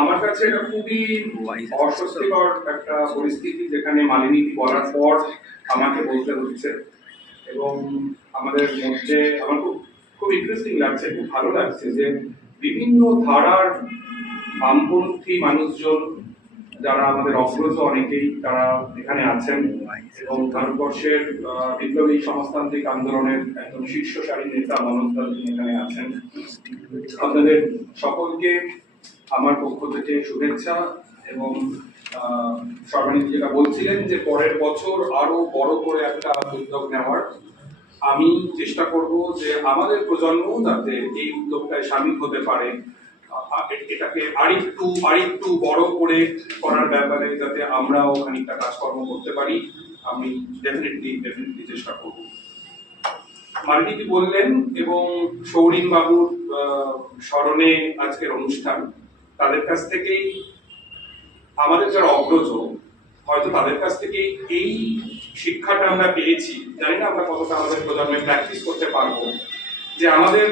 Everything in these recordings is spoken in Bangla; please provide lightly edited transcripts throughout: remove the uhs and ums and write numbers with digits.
আমার কাছে এটা খুবই অস্বস্তিকর একটা পরিস্থিতি, যেখানে মালিনী বলার পর আমাকে বলতে হচ্ছে। এবং আমাদের মধ্যে আমার খুব খুব ইন্টারেস্টিং লাগছে, খুব ভালো লাগছে যে বিভিন্ন ধারার বামপন্থী মানুষজন, যারা আমাদের অগ্রজ অনেকেই, তারা এখানে আছেন এবং ভারতবর্ষের বিপ্লবী সমাজতান্ত্রিক আন্দোলনের একদম শীর্ষ সারির নেতা মনোজ দত্ত এখানে আছেন। আপনাদের সকলকে আমার পক্ষ থেকে শুভেচ্ছা। এবং সর্বাণী যেটা বলছিলেন যে পরের বছর আরো বড় করে একটা উদ্যোগ নেওয়ার, আমি চেষ্টা করব যে আমাদের প্রজন্ম যাতে এই উদ্যোগটায় সামিল হতে পারে, এটাকে আরেকটু বড় করে করার ব্যাপারে যাতে আমরাও খানিকটা কাজকর্ম করতে পারি, আমি ডেফিনেটলি চেষ্টা করব। মালনীদি বললেন এবং সৌরিন বাবুর স্মরণে আজকের অনুষ্ঠান, তাদের কাছ থেকেই আমাদের যারা অগ্রজ, হয়তো তাদের কাছ থেকে এই শিক্ষাটা আমরা পেয়েছি। জানি না আমরা কতটা আমাদের প্রজন্মে প্র্যাকটিস করতে পারবো, যে আমাদের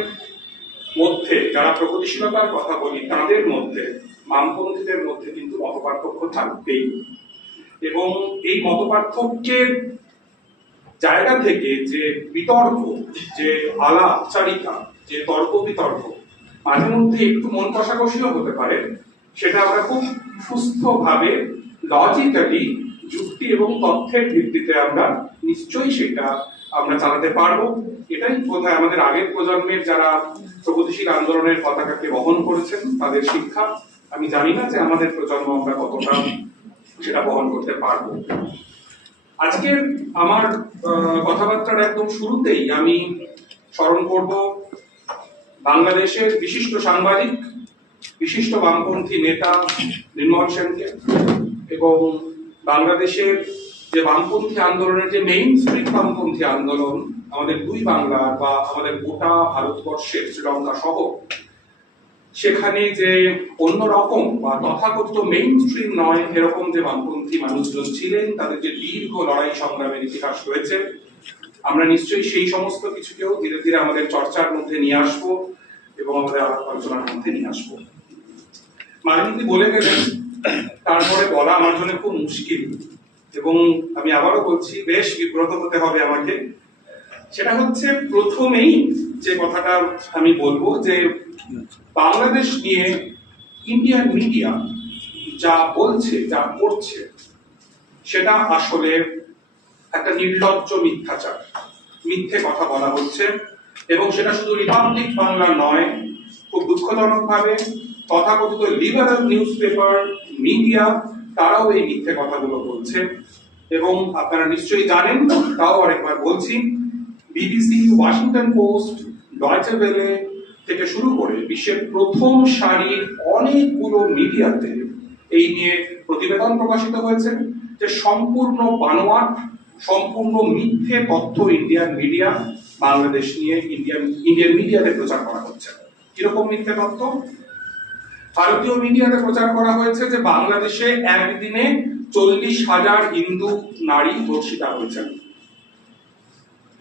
মধ্যে যারা প্রগতিশীলতার কথা বলি, তাদের মধ্যে বামপন্থীদের মধ্যে কিন্তু মতপার্থক্য থাকবেই। এবং এই মতপার্থক্যের জায়গা থেকে যে বিতর্ক, যে আলাপচারিতা, যে তর্ক বিতর্ক, মাঝে মধ্যে একটু মন কষাকষিও হতে পারে, সেটা আমরা খুব সুস্থভাবে লজিক্যালি যুক্তি এবং তথ্যের ভিত্তিতে আমরা নিশ্চয়ই সেটা আমরা চালাতে পারবো। এটাই বোধহয় আমাদের আগের প্রজন্মের যারা প্রগতিশীল আন্দোলনের পতাকাকে বহন করেছেন তাদের শিক্ষা। আমি জানি না যে আমাদের প্রজন্ম আমরা কতটা সেটা বহন করতে পারবো। আজকে আমার কথাবার্তার একদম শুরুতেই আমি স্মরণ করব বাংলাদেশের বিশিষ্ট সাংবাদিক, বিশিষ্ট বামপন্থী নেতা নির্মল সেনকে, এবং বাংলাদেশের যে বামপন্থী আন্দোলনের যে মেইন স্ট্রিম বামপন্থী আন্দোলন আমাদের দুই বাংলা বা আমাদের গোটা ভারতবর্ষের শ্রীলঙ্কা সহ, সেখানে যে অন্যরকম বা তথাকথিত মেইন স্ট্রিম নয় এরকম যে বামপন্থী মানুষজন ছিলেন, তাদের যে দীর্ঘ লড়াই সংগ্রামের ইতিহাস রয়েছে, আমরা নিশ্চয়ই সেই সমস্ত কিছুকেও ধীরে ধীরে আমাদের চর্চার মধ্যে নিয়ে আসবো এবং আমাদের আলোচনার মধ্যে নিয়ে আসবো। মালিনী বলে গেলেন, তারপরে বলা আমার জন্য খুব মুশকিল, এবং আমি আবারও বলছি বেশ বিব্রত হতে হবে আমাকে। সেটা হচ্ছে প্রথমেই যে কথাটা আমি বলবো, যে বাংলাদেশ নিয়ে ইন্ডিয়ান মিডিয়া যা বলছে, যা করছে, সেটা আসলে একটা নির্লজ্জ মিথ্যাচার, মিথ্যে কথা বলা হচ্ছে। এবং সেটা শুধু রিপাবলিক বাংলা নয়, খুব দুঃখজনক ভাবে তথাকথিত লিবারাল নিউজ পেপার, মিডিয়া, তারাও এই মিথ্যে কথাগুলো বলছে। এবং আপনারা নিশ্চয়ই জানেন, তাও আরেকবার বলছি, BBC, Washington post, Deutsche Welle থেকে শুরু করে বিশ্বের প্রথম সারির অনেকগুলো মিডিয়াতে এই নিয়ে প্রতিবেদন প্রকাশিত হয়েছে যে সম্পূর্ণ বানোয়াট, সম্পূর্ণ মিথ্যে তথ্য ইন্ডিয়ান মিডিয়া বাংলাদেশ নিয়ে ইন্ডিয়ান মিডিয়াতে প্রচার করা হচ্ছে। কিরকম মিথ্যে তথ্য? ভারতীয় মিডিয়াতে প্রচার করা হয়েছে যে বাংলাদেশে একদিনে 40,000 হিন্দু নারী ধর্ষিতা হয়েছেন।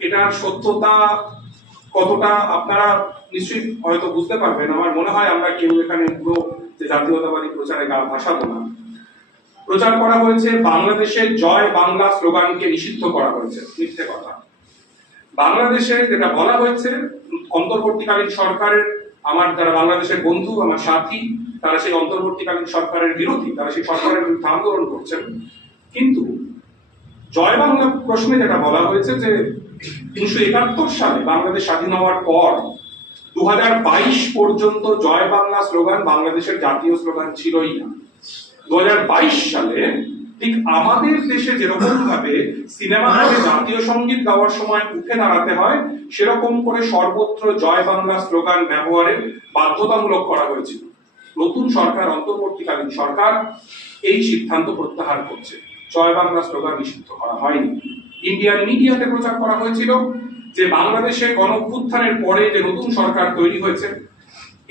এটার সত্যতা কতটা আপনারা নিশ্চয়ই হয়তো বুঝতে পারবেন। আমার মনে হয় আমরা কেউ এখানে পুরো যে জাতীয়তাবাদী প্রচারে গা ভাসাবো না। প্রচার করা হয়েছে বাংলাদেশে জয় বাংলা স্লোগানকে নিষিদ্ধ করা হয়েছে, মিথ্যে কথা। বাংলাদেশে যেটা বলা হয়েছে, অন্তর্বর্তীকালীন সরকারের, আমার যারা বাংলাদেশের বন্ধু, আমার সাথী, তারা সেই অন্তর্বর্তীকালীন সরকারের বিরোধী, তারা সেই সরকারের বিরুদ্ধে আন্দোলন করছেন। কিন্তু জয় বাংলা প্রশ্নে যেটা বলা হয়েছে যে 1971 সালে বাংলাদেশ স্বাধীন হওয়ার পর 2022 পর্যন্ত জয় বাংলা স্লোগান বাংলাদেশের জাতীয় স্লোগান ছিলই না। 2022 সালে ঠিক আমাদের দেশে যেরকম ভাবে সিনেমা হলে জাতীয় সঙ্গীত গাওয়ার সময় উঠে দাঁড়াতে হয়, সেরকম করে সর্বত্র জয় বাংলা স্লোগান ব্যবহারের বাধ্যতামূলক করা হয়েছিল। নতুন সরকার, অন্তর্বর্তীকালীন সরকার এই সিদ্ধান্ত প্রত্যাহার করছে, জয় বাংলা স্লোগান নিষিদ্ধ করা হয়নি। ইন্ডিয়ান মিডিয়াতে প্রচার করা হয়েছিল যে বাংলাদেশে গণঅভ্যুত্থানের পরে যে নতুন সরকার তৈরি হয়েছে,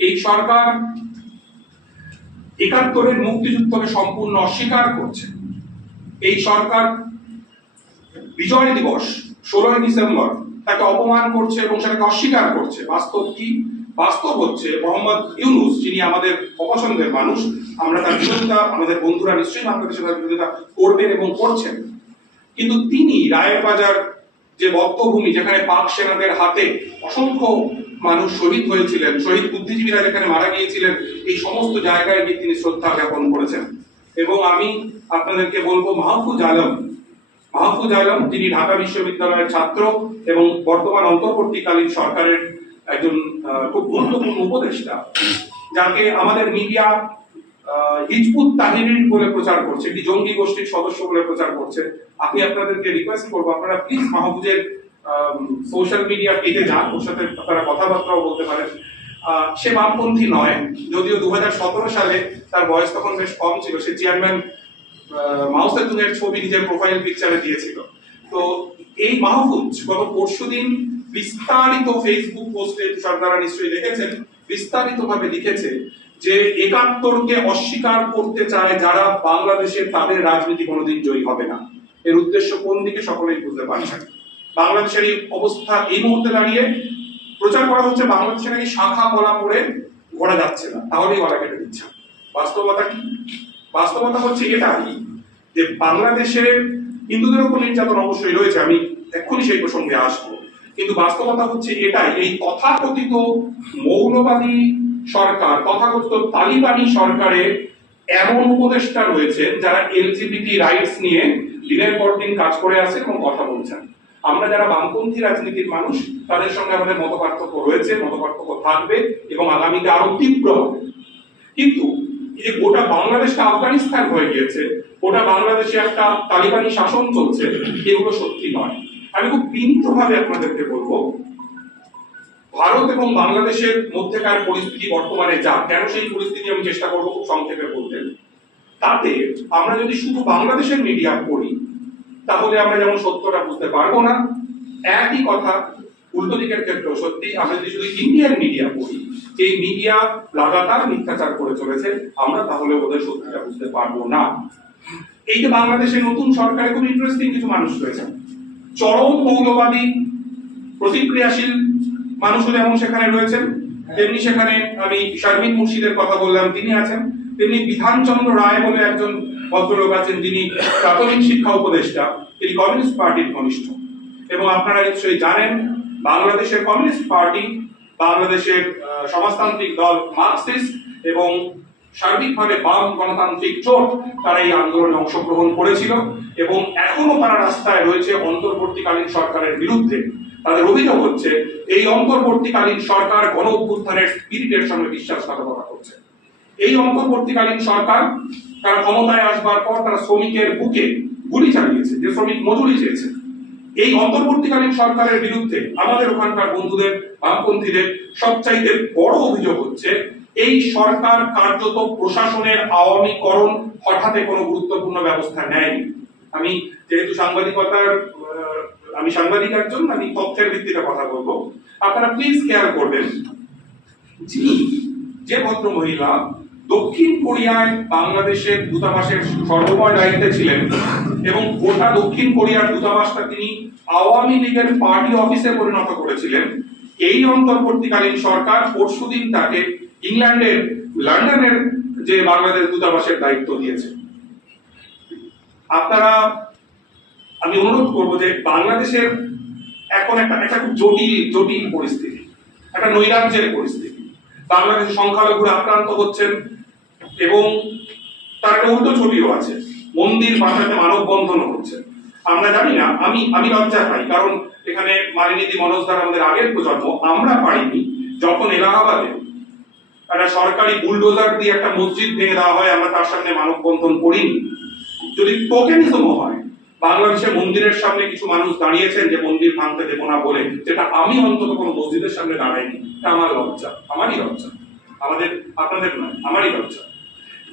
এই সরকার 71-এর মুক্তিযুদ্ধকে সম্পূর্ণ অস্বীকার করছে। এই সরকার বিজয় দিবস 16 ডিসেম্বর তাকে অপমান করছে এবং সেটাকে অস্বীকার করছে। বাস্তব কি? বাস্তব হচ্ছে মোহাম্মদ ইউনূস, যিনি আমাদের অপছন্দের মানুষ, আমরা তার বিরোধিতা, আমাদের বন্ধুরা নিশ্চয়ই বাংলাদেশে তার বিরোধিতা করবেন এবং করছেন, কিন্তু তিনি রায়ের বাজার যে বদ্ধভূমি, যেখানে পাক সেনাদের হাতে অসংখ্য মানুষ শহীদ হয়েছিলেন, শহীদ বুদ্ধিজীবীরা যেখানে মারা গিয়েছিলেন, এই সমস্ত জায়গায় গিয়ে তিনি শ্রদ্ধা জ্ঞাপন করেছেন। এবং আমি আপনাদেরকে বলবো, মাহফুজ আলম যিনি ঢাকা বিশ্ববিদ্যালয়ের ছাত্র এবং বর্তমান অন্তর্বর্তীকালীন সরকারের একজন খুব গুরুত্বপূর্ণ উপদেষ্টা, যাকে আমাদের মিডিয়া হিজবুত তাহরির বলে প্রচার করছে, একটি জঙ্গি গোষ্ঠীর সদস্য বলে প্রচার করছে। আমি আপনাদেরকে রিকোয়েস্ট করবো, আপনারা প্লিজ মাহফুজের সোশ্যাল মিডিয়া পেজে যান, ওর সাথে আপনারা কথাবার্তাও বলতে পারেন। সে বামপন্থী নয়, যদিও 2017 সালে তার বয়স তখন বেশ কম ছিল, সে চেয়ারম্যান মাও সেতুংয়ের ছবি নিজের প্রোফাইল পিকচারে দিয়েছিল। তো এই মাহফুজ গত পরশুদিন বিস্তারিত ফেসবুক পোস্টে, সরকারা নিশ্চয়ই দেখেছেন, বিস্তারিত ভাবে লিখেছে যে 71কে অস্বীকার করতে চায় যারা বাংলাদেশে, তাদের রাজনীতি কোনোদিন জয়ী হবে না। এর উদ্দেশ্য কোন দিকে সকলেই বুঝতে পারছেন। বাংলাদেশের এই অবস্থা এই মুহূর্তে দাঁড়িয়ে প্রচার করা হচ্ছে বাংলাদেশে নাকি শাখা কলা পড়ে ঘোরা যাচ্ছে না, তাহলেই গলা কেটে দিচ্ছে। বাস্তবতা কি? বাস্তবতা হচ্ছে এটাই যে বাংলাদেশের হিন্দুদের উপর নির্যাতন অবশ্যই রয়েছে, আমি এক্ষুনি সেই প্রসঙ্গে আসবো, কিন্তু বাস্তবতা হচ্ছে এটাই, এই তথাকথিত মৌলবাদী সরকার, তথাকথিত তালিবানি সরকারের এমন উপদেষ্টা রয়েছেন যারা এলজিবিটি রাইটস নিয়ে দিনের পর দিন কাজ করে আছেন এবং কথা বলছেন। আমরা যারা বামপন্থী রাজনীতির মানুষ, তাদের সঙ্গে আমাদের মতপার্থক্য রয়েছে, মতপার্থক্য থাকবে এবং আগামীতে আরো তীব্র হবে। কিন্তু এই গোটা বাংলাদেশটা আফগানিস্তান হয়ে গিয়েছে, গোটা বাংলাদেশে একটা তালিবানি শাসন চলছে, এগুলো সত্যি নয়। আমি খুব বিনীতভাবে আপনাদেরকে বলবো, ভারত এবং বাংলাদেশের মধ্যেকার পরিস্থিতি বর্তমানে যা, কেন সেই পরিস্থিতি আমি চেষ্টা করবো খুব সংক্ষেপে বলতে। তাতে আমরা যদি শুধু বাংলাদেশের মিডিয়া পড়ি, তাহলে আমরা যেমন সত্যটা বুঝতে পারবো না, একই কথা উল্টো দিকের ক্ষেত্রেও সত্যি, আমরা যদি শুধু ইন্ডিয়ান মিডিয়া পড়ি, এই মিডিয়া লাগাতার মিথ্যাচার করে চলেছে, আমরা তাহলে ওদের সত্যিটা বুঝতে পারবো না। এই যে বাংলাদেশের নতুন সরকারে খুব ইন্টারেস্টিং কিছু মানুষ রয়েছে, চরম মৌলবাদী প্রতিক্রিয়াশীল মানুষও যেমন সেখানে রয়েছেন, তেমনি সেখানে আমি শারমিন মুর্শিদের কথা বললাম, তিনি আছেন, তেমনি বিধানচন্দ্র রায় বলে একজন ভদ্রলোক আছেন, যিনি প্রাথমিক শিক্ষা উপদেষ্টা, তিনি কমিউনিস্ট পার্টির ঘনিষ্ঠ। এবং আপনারা নিশ্চয়ই জানেন, বাংলাদেশের কমিউনিস্ট পার্টি, বাংলাদেশের সমাজতান্ত্রিক দল মার্কসিস্ট এবং সার্বিকভাবে বাম গণতান্ত্রিক জোট, তারা এই আন্দোলনে অংশগ্রহণ করেছিল এবং এখনো তারা রাস্তায় রয়েছে অন্তর্বর্তীকালীন সরকারের বিরুদ্ধে। তাদের অভিযোগ হচ্ছে এই অন্তর্বর্তীকালীন সরকার গণ অভ্যুত্থানের স্পিরিটের সঙ্গে বিশ্বাসঘাতকতা করছে। এই অন্তর্বর্তীকালীন সরকার তারা ক্ষমতায় আসবার পর তারা শ্রমিকের বুকে গুলি চালিয়েছে, যে শ্রমিক মজুরি চেয়েছে। এই অন্তর্বর্তীকালীন সরকারের বিরুদ্ধে আমাদের ওখানকার বন্ধুদের, বামপন্থীদের সবচাইতে বড় অভিযোগ হচ্ছে এই সরকার কার্যত প্রশাসনের আওয়ামীকরণ হঠাৎ কোনো গুরুত্বপূর্ণ ব্যবস্থা নেয়নি। আমি যেহেতু আমি সাংবাদিক একজন, আমি তথ্যের ভিত্তিতে কথা বলবো, আপনারা প্লিজ খেয়াল করবেন, যে ভদ্র মহিলা দক্ষিণ কোরিয়ায় বাংলাদেশের দূতাবাসের সর্বময় দায়িত্বে ছিলেন এবং গোটা দক্ষিণ কোরিয়ার দূতাবাসটা তিনি আওয়ামী লীগের পার্টি অফিসে পরিণত করেছিলেন, এই অন্তর্বর্তীকালীন সরকার পরশুদিন তাকে ইংল্যান্ডের লন্ডনের যে বাংলাদেশ দূতাবাসের দায়িত্ব দিয়েছে। আপনারা, আমি অনুরোধ করবো যে বাংলাদেশের এখন একটা খুব জটিল পরিস্থিতি, একটা নৈরাজ্যের পরিস্থিতি। বাংলাদেশের সংখ্যালঘুরা আক্রান্ত হচ্ছেন এবং তার একটা উল্টো ছবিও আছে, মন্দির বাঁচাতে মানববন্ধন হচ্ছে। আমরা জানি না, আমি লজ্জা পাই, কারণ এখানে মালিনীতি মনোজদার আমাদের আগের প্রজন্ম, আমরা পারিনি। যখন এলাহাবাদে একটা সরকারি বুলডোজার দিয়ে একটা মসজিদ ভেঙে দেওয়া হয়, আমরা তার সামনে মানববন্ধন করিনি। যদি টোকেনিজমও হয়, বাংলাদেশের মন্দিরের সামনে কিছু মানুষ দাঁড়িয়েছেন যে মন্দির ভাঙতে দেবো না বলে, যেটা আমি অন্তত কোনো মসজিদের সামনে দাঁড়াইনি, এটা আমার লজ্জা, আমারই লজ্জা, আপনাদের নয়, আমারই লজ্জা।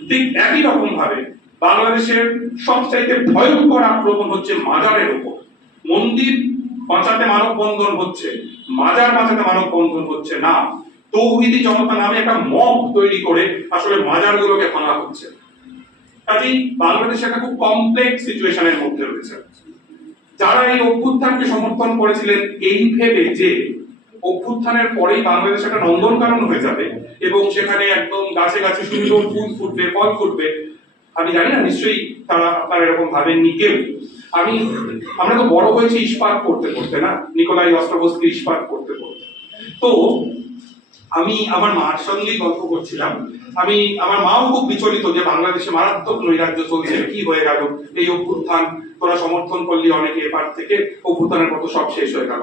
ঠিক একই রকম ভাবে বাংলাদেশের সবচাইতে ভয়ঙ্কর আক্রমণ হচ্ছে মাজারের উপর। মন্দির বাঁচাতে মানববন্ধন হচ্ছে, মাজার বাঁচাতে মানববন্ধন হচ্ছে না, তৌহিদি জনতা নামে একটা মব তৈরি করে আসলে মাজারগুলোকে ভাঙা হচ্ছে। কাজেই বাংলাদেশ একটা খুব কমপ্লেক্স সিচুয়েশনের মধ্যে রয়েছে। যারা এই অভ্যুত্থানকে সমর্থন করেছিলেন এই ভেবে যে অভ্যুত্থানের পরেই বাংলাদেশ একটা নন্দনকানন হয়ে যাবে এবং সেখানে একদম গাছে গাছে সুন্দর ফুল ফুটবে, ফল ফুটবে, আমি জানি না, নিশ্চয়ই তারা আপনারা এরকম ভাবেননি কেউ। আমরা তো বড় হয়েছি ইস্পাত করতে করতে, না, নিকোলাই অস্ট্রোভস্কি ইস্পাত করতে করতে। তো আমি আমার মার সঙ্গেই গল্প করছিলাম, আমার মাও খুব বিচলিত যে বাংলাদেশে মারাত্মক নৈরাজ্য চলছে, কি হয়ে গেল এই অভ্যুত্থান, তোরা সমর্থন করলি অনেকে, এবার থেকে অভ্যুত্থানের মতো সব শেষ হয়ে গেল।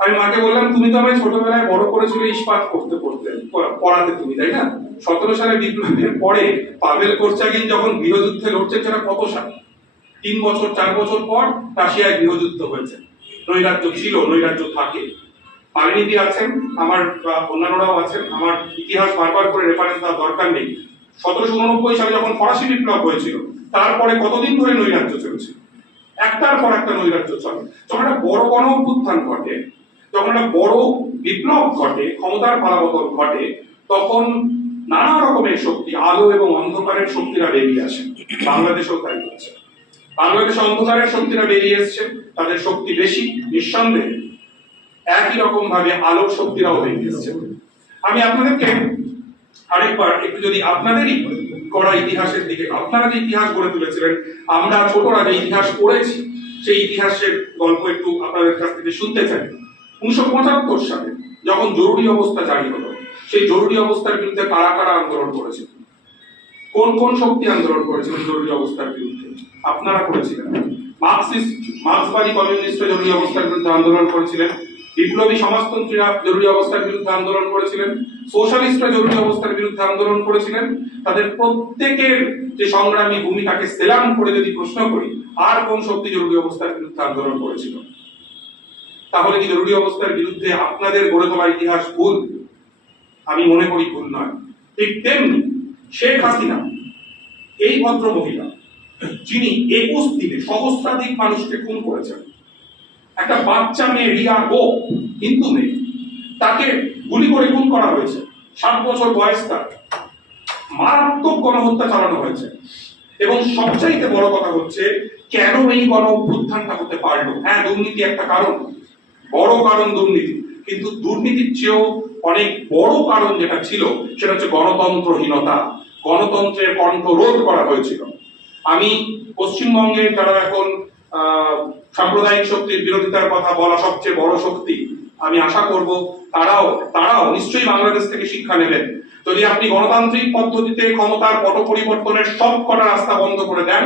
আমি মাকে বললাম, তুমি তো আমায় ছোটবেলায় বড় করেছিলে ইস্পাত করতে করতে, পড়াতে তুমি, তাই না? 17 সালে বিপ্লবের পরে পাভেল কোরচাগিন যখন গৃহযুদ্ধে লড়ছেন, সেটা কত সাল? 3 বছর 4 বছর পর রাশিয়ায় গৃহযুদ্ধ হয়েছে। নৈরাজ্য ছিল, নৈরাজ্য থাকে। মালিনীদি আছেন, আমার অন্যান্যরাও আছেন, আমার ইতিহাস বারবার করে রেফারেন্স দেওয়ার দরকার নেই। 1789 সালে যখন ফরাসি বিপ্লব হয়েছিল, তারপরে কতদিন ধরে নৈরাজ্য চলছে, একটার পর একটা নৈরাজ্য চলে। যখন একটা বড় গণ অভ্যুত্থান ঘটে, যখন একটা বড় বিপ্লব ঘটে, ক্ষমতার পালাবদল ঘটে, তখন নানা রকমের শক্তি, আলো এবং অন্ধকারের শক্তিরা বেরিয়ে আসে। বাংলাদেশেও তাই হচ্ছে। বাংলাদেশে অন্ধকারের শক্তিরা বেরিয়ে এসছে, তাদের শক্তি বেশি নিঃসন্দেহে, একই রকম ভাবে আলোর শক্তিরাও বেরিয়ে এসছে। আমি আপনাদেরকে আরেকবার একটু যদি আপনাদেরই করা ইতিহাসের দিকে, আপনারা যে ইতিহাস গড়ে তুলেছিলেন, আমরা ছোটরা যে ইতিহাস পড়েছি, সেই ইতিহাসের গল্প একটু আপনাদের কাছ থেকে শুনতে চাই। 1975 সালে যখন জরুরি অবস্থা জারি হলো, সেই জরুরি অবস্থার বিরুদ্ধে কারা কারা আন্দোলন করেছিল, কোন কোন শক্তি আন্দোলন করেছিল জরুরি অবস্থার বিরুদ্ধে? আপনারা করেছিলেন। মার্ক্সবাদী কমিউনিস্টরা জরুরি অবস্থার বিরুদ্ধে আন্দোলন করেছিলেন, বিপ্লবী সমাজতন্ত্রীরা জরুরি অবস্থার বিরুদ্ধে আন্দোলন করেছিলেন, সোশ্যালিস্টরা জরুরি অবস্থার বিরুদ্ধে আন্দোলন করেছিলেন। তাদের প্রত্যেকের যে সংগ্রামী ভূমিকাকে সেলাম করে যদি প্রশ্ন করি, আর কোন শক্তি জরুরি অবস্থার বিরুদ্ধে আন্দোলন করেছিল? তাহলে কি জরুরি অবস্থার বিরুদ্ধে আপনাদের গড়ে তোলা ইতিহাস ভুল? আমি মনে করি ভুল নয়। ঠিক তেমনি শেখ হাসিনা, এই ভদ্র মহিলা, যিনি 21 দিনে সহস্রাধিক মানুষকে খুন করেছেন, একটা বাচ্চা মেয়ে রিয়া গো, হিন্দু মেয়ে, তাকে গুলি করে খুন করা হয়েছে, 7 বছর বয়স তার, মারাত্মক গণহত্যা চালানো হয়েছে। এবং সবচাইতে বড় কথা হচ্ছে, কেন এই গণ অভ্যুত্থানটা হতে পারলো? হ্যাঁ, দুর্নীতি একটা কারণ, বড় কারণ দুর্নীতি, কিন্তু দুর্নীতির চেয়েও অনেক বড় কারণ যেটা ছিল, সেটা হচ্ছে গণতন্ত্রহীনতা। গণতন্ত্রের কণ্ঠ রোধ করা হয়েছিল। আমি পশ্চিমবঙ্গের যারা এখন সাম্প্রদায়িক শক্তির বিরোধিতার কথা বলা সবচেয়ে বড় শক্তি, আমি আশা করব তারাও নিশ্চয়ই বাংলাদেশ থেকে শিক্ষা নেবেন। যদি আপনি গণতান্ত্রিক পদ্ধতিতে ক্ষমতার পট পরিবর্তনের সব কটা রাস্তা বন্ধ করে দেন,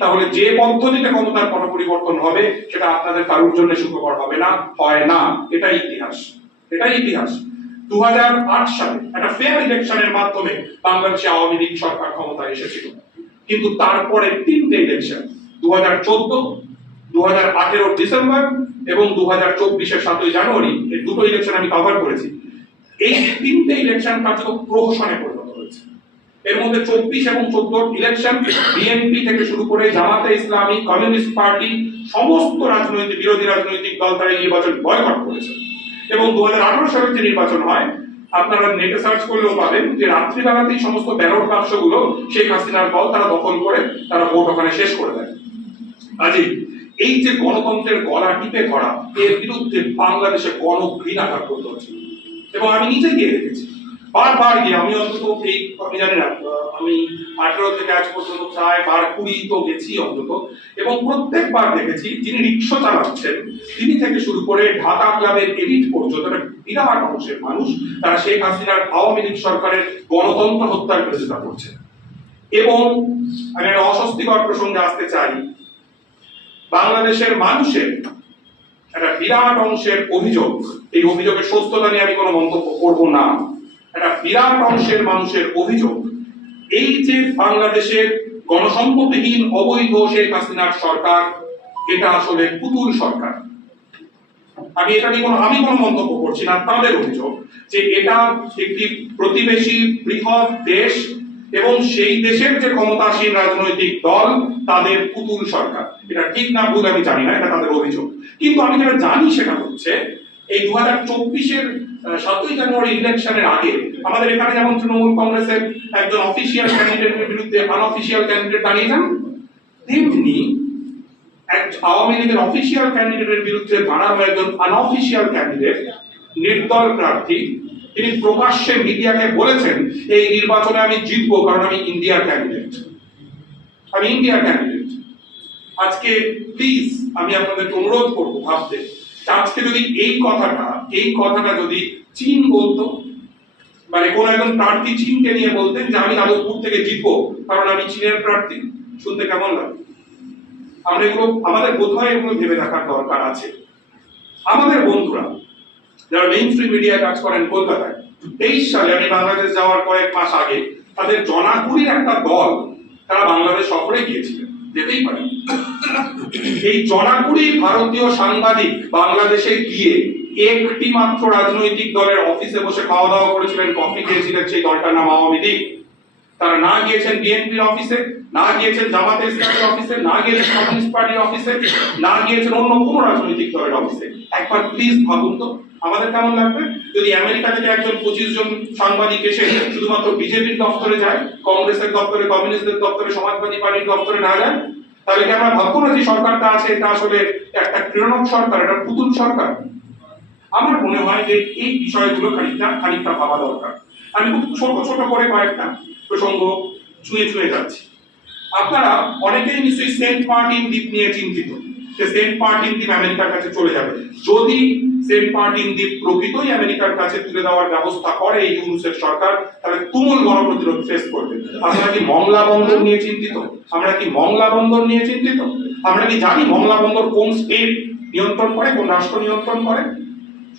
তাহলে যে পদ্ধতিতে ক্ষমতার পট পরিবর্তন হবে, সেটা আপনাদের কারোর জন্য সুখকর হবে না, হয় না। এটাই ইতিহাস, এটাই ইতিহাস। 2008 সালে একটা ফেয়ার ইলেকশনের মাধ্যমে বাংলাদেশে আওয়ামী লীগ সরকার ক্ষমতায় এসেছিল, কিন্তু তারপরে 3টে ইলেকশন, 2014, 2018 ডিসেম্বর এবং 2024 7ই জানুয়ারি, এই দুটো ইলেকশন আমি কভার করেছি। এই 3টে ইলেকশন কার্যত প্রহসনে পরিণত হয়েছে। এর মধ্যে 24 এবং 14 ইলেকশন বিএনপি থেকে শুরু করে জামাতে ইসলামী, কমিউনিস্ট পার্টি, সমস্ত বিরোধী রাজনৈতিক দল তারা এই নির্বাচন বয়কট করেছে। এবং 2018 সালের যে নির্বাচন হয়, আপনারা নেটে সার্চ করলেও পাবেন যে রাত্রিবেলাতেই সমস্ত ব্যালট বাক্সগুলো শেখ হাসিনার দল তারা দখল করে তারা ভোট ওখানে শেষ করে দেয়। আজই এই যে গণতন্ত্রের গলা টিপে ধরা, এর বিরুদ্ধে বাংলাদেশে গণঘৃণা জাগ্রত হচ্ছে। এবং আমি নিজে গিয়ে দেখেছি, বারবার গিয়ে, আমি অন্তত আমি জানি না, আমি 18 থেকে আজ পর্যন্ত প্রায় 20 তো গেছি অন্তত, এবং প্রত্যেকবার দেখেছি যিনি রিক্সা চালাচ্ছেন তিনি থেকে শুরু করে ঢাকা ক্লাবের এলিট পর্যন্ত বিরাট অংশের মানুষ, তারা শেখ হাসিনার আওয়ামী লীগ সরকারের গণতন্ত্র হত্যার বিরোধিতা করছে। এবং আমি একটা অস্বস্তিকর প্রসঙ্গে আসতে চাই, বাংলাদেশের মানুষের একটা বিরাট অংশের অভিযোগ, এই অভিযোগের সত্যতা নিয়ে আমি কোনো মন্তব্য করব না, একটা বিরাট অংশের মানুষের অভিযোগ, এই যে বাংলাদেশের গণসম্পত্তিহীন অবৈধ শেখ হাসিনার সরকার, এটা আসলে পুতুল সরকার। আমি এটা নিয়ে কোনো মন্তব্য করছি না, তাদের অভিযোগ যে এটা একটি প্রতিবেশী বৃহৎ দেশ এবং সেই দেশের যে ক্ষমতাসীন রাজনৈতিক দল তাদের পুতুল সরকার। এটা ঠিক না ভুল আমি জানি না, এটা তাদের অভিযোগ। কিন্তু আমি যেটা জানি সেটা হচ্ছে, এই 2024-এর 7ই জানুয়ারি ইলেকশনের আগে আমাদের এখানে যেমন তৃণমূল কংগ্রেসের একজন অফিসিয়াল ক্যান্ডিডেটের বিরুদ্ধে আনঅফিসিয়াল ক্যান্ডিডেট দাঁড়িয়ে যান, তেমনি আওয়ামী লীগের অফিসিয়াল ক্যান্ডিডেটের বিরুদ্ধে দাঁড়ানো একজন আনঅফিসিয়াল ক্যান্ডিডেট, নির্দল প্রার্থী, তিনি প্রকাশ্যে মিডিয়াকে বলেছেন এই নির্বাচনে আমি জিতবো কারণ আমি ইন্ডিয়ার ক্যান্ডিডেট, আমি ইন্ডিয়ার ক্যান্ডিডেট। আজকে প্লিজ আমি আপনাদেরকে অনুরোধ করবো ভাবতে, আজকে যদি এই কথাটা যদি চীন বলতো, মানে কোন একজন প্রার্থী চীনকে নিয়ে বলতেন যে আমি আলোকপুর থেকে জিতবো কারণ আমি চীনের প্রার্থী, শুনতে কেমন লাগে? আমরা এগুলো আমাদের বোধহয় এগুলো ভেবে রাখার দরকার আছে। আমাদের বন্ধুরা যারা মেইন স্ট্রিম মিডিয়ায় কাজ করেন কলকাতায়, 23 সালে আমি বাংলাদেশ যাওয়ার কয়েক মাস আগে তাদের জনাকুড়ির একটা দল তারা বাংলাদেশ সফরে গিয়েছিলেন, যেতেই পারে। এই জনাকুড়ি ভারতীয় সাংবাদিক বাংলাদেশে গিয়ে একটি মাত্র রাজনৈতিক দলের অফিসে বসে খাওয়া দাওয়া করেছিলেন, কফি খেয়েছিলেন, সেই দলটার নাম আওয়ামী লীগ। তারা না গিয়েছেন বিএনপির অফিসে, না গিয়েছেন জামাতে ইসলামের অফিসে, না গিয়েছেন কমিউনিস্ট পার্টির অফিসে, না গিয়েছেন অন্য কোনো রাজনৈতিক দলের অফিসে। একবার প্লিজ ভাবুন তো আমাদের কেমন লাগবে যদি আমেরিকা থেকে একজন 25 জন সাংবাদিক এসে শুধুমাত্র বিজেপির দপ্তরে যায়, কংগ্রেসের দপ্তরে, কমিউনিস্টদের দপ্তরে, সমাজবাদী পার্টির দপ্তরে না যায়? তাহলে কি আমরা ভাববো না যে সরকারটা আছে এটা আসলে একটা ক্রীড়নক সরকার, এটা পুতুল সরকার? আমার মনে হয় যে এই বিষয়গুলো খানিকটা ভাবা দরকার। আমি খুব ছোট করে কয়েকটা প্রসঙ্গ ছুঁয়ে যাচ্ছি। আপনারা অনেকেই নিশ্চয়ই সেন্ট মার্টিন দ্বীপ নিয়ে চিন্তিত যে সেন্ট মার্টিন দ্বীপ আমেরিকার কাছে চলে যাবে। যদি সেন্ট মার্টিন দ্বীপ প্রকৃতই আমেরিকার কাছে তুলে দেওয়ার ব্যবস্থা করে এই ইউনুসের সরকার, তাহলে তুমুল গণপ্রতিরোধ ফেস করবে। আমরা কি মংলা বন্দর নিয়ে চিন্তিত? আমরা কি জানি মংলা বন্দর কোন স্টেট নিয়ন্ত্রণ করে, কোন রাষ্ট্র নিয়ন্ত্রণ করে?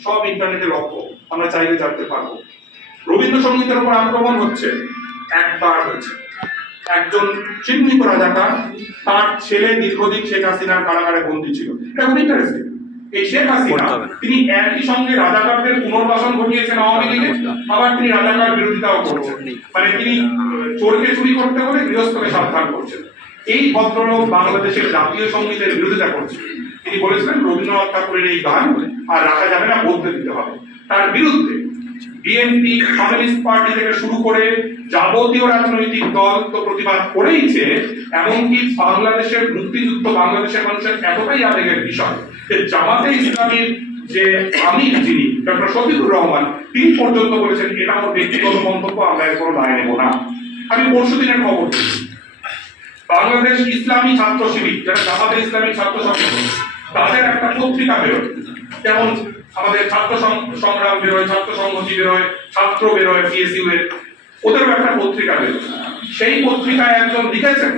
সব ইন্টারনেটে লক্ষ্য, আমরা চাইলে জানতে পারবো। রবীন্দ্রসঙ্গীতের উপর আক্রমণ হচ্ছে, একবার হচ্ছে। একজন চিহ্নিত রাজাকার, তার ছেলে দীর্ঘদিন শেখ হাসিনার কারাগারে বন্দী ছিল। এটা খুব ইন্টারেস্টিং। এই শেখ হাসিনা তিনি একই সঙ্গে রাজাকারদের পুনর্বাসন ঘটিয়েছেন আওয়ামী লীগে, আবার তিনি রাজাকার বিরোধিতাও করছেন। মানে তিনি চোরকে চুরি করতে হলে গৃহস্থকে সাবধান করছেন। এই ভদ্রলোক বাংলাদেশের জাতীয় সঙ্গীতের বিরোধিতা করছেন। তিনি বলেছিলেন রবীন্দ্রনাথ ঠাকুরের এই গান আর রাখা যাবে না, বলতে দিতে হবে। তার বিরুদ্ধে বিএনপি, কমিউনিস্ট পার্টি থেকে শুরু করে যাবতীয় রাজনৈতিক দল তো প্রতিবাদ করেইছে। এমনকি বাংলাদেশের মুক্তিযুদ্ধ, বাংলাদেশের মানুষের এতটাই আবেগের বিষয় যে জামাতে ইসলামীর যে আমির যিনি ডক্টর শফিকুর রহমান, তিনি পর্যন্ত বলেছেন এটা আমার ব্যক্তিগত মন্তব্য, আমরা এর কোনো দায় নেব না। আমি পরশুদিনের খবর দিচ্ছি, বাংলাদেশ ইসলামী ছাত্র শিবির, যারা জামাতে ইসলামী ছাত্র সংগঠন, তাদের একটা পত্রিকা বেরোয়, যেমন আমাদের ছাত্র সংগ্রাম বেরোয়, ছাত্র সংহতি বেরোয়, ছাত্র বেরোয়, পিএসইউ এর, ওদেরও একটা পত্রিকা বেরোয়। সেই পত্রিকায় একজন লিখেছেন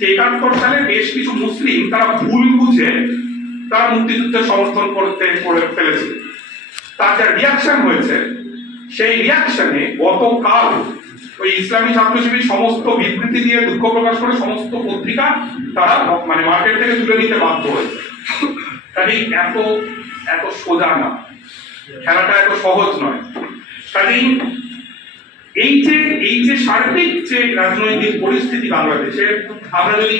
যে 71 সালে বেশ কিছু মুসলিম তারা ভুল বুঝে তারা মুক্তিযুদ্ধের সমর্থন করে ফেলেছিল। তার যা রিয়াকশন হয়েছে, সেই রিয়াকশনে গতকাল ওই ইসলামী ছাত্র শিবির সমস্ত বিবৃতি দিয়ে দুঃখ প্রকাশ করে সমস্ত পত্রিকা তারা মানে মার্কেট থেকে তুলে নিতে বাধ্য হয়েছে। কাজেই এত সোজা না, খেলাটা এত সহজ নয়। কাজেই এই যে সার্বিক যে রাজনৈতিক পরিস্থিতি বাংলাদেশে, আমরা যদি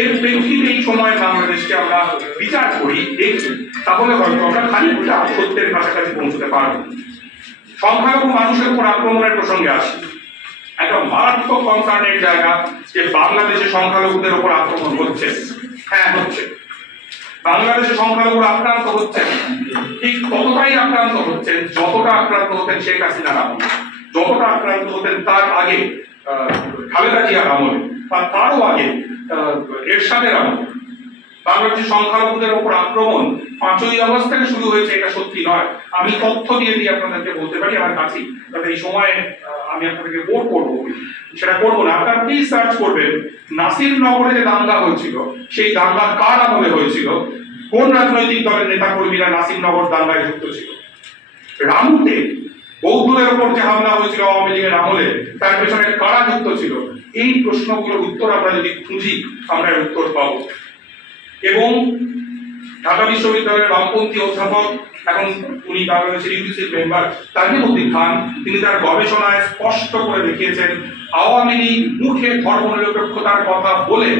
এর প্রেক্ষিতে এই সময় বাংলাদেশকে আমরা বিচার করি, দেখি, তাহলে হয়তো আমরা খানিকটা সত্যের কাছাকাছি পৌঁছতে পারবো। সংখ্যালঘু মানুষের উপর আক্রমণের প্রসঙ্গে আসি। একটা মারাত্মক কনসার্নের জায়গা যে বাংলাদেশে সংখ্যালঘুদের উপর আক্রমণ হচ্ছে। হ্যাঁ, হচ্ছে। বাংলাদেশে সংখ্যালঘুরা আক্রান্ত হচ্ছেন, ঠিক ততটাই আক্রান্ত হচ্ছেন যতটা আক্রান্ত হতেন শেখ হাসিনার আমলে, যতটা আক্রান্ত হতেন তার আগে খালেদা জিয়ার আমলে, বা তারও আগে এরশাদের আমলে। বাংলাদেশের সংখ্যালঘুদের উপর আক্রমণ 5ই আগস্ট থেকে শুরু হয়েছে, এটা সত্যি নয়। আমি তথ্য দিয়ে আপনাদেরকে বলতে পারি আমার কাছে, যাতে এই সময় আমি আপনাদেরকে বোর করবো, সেটা করবো না। আপনারা প্লিজ সার্চ করবেন নাসিরনগরে যে দাঙ্গা হয়েছিল, সেই দাঙ্গা কার আমলে হয়েছিল, কোন রাজনৈতিক দলের নেতা কর্মীরা নাসিরনগর দাঙ্গায় যুক্ত ছিল। রামুতে বৌদ্ধদের উপর যে হামলা হয়েছিল আওয়ামী লীগের আমলে, তার পেছনে কারা যুক্ত ছিল। এই প্রশ্নগুলোর উত্তর আমরা যদি খুঁজি, আমরা এর উত্তর পাবো। এবং ঢাকা বিশ্ববিদ্যালয়ের বামপন্থী অধ্যাপক, এখন উনি বাংলাদেশের ইউজিসির মেম্বার, তাজিমউদ্দিন খান, তিনি তার গবেষণায় স্পষ্ট করে দেখিয়েছেন আওয়ামী লীগ মুখে ধর্মনিরপেক্ষতার কথা বলে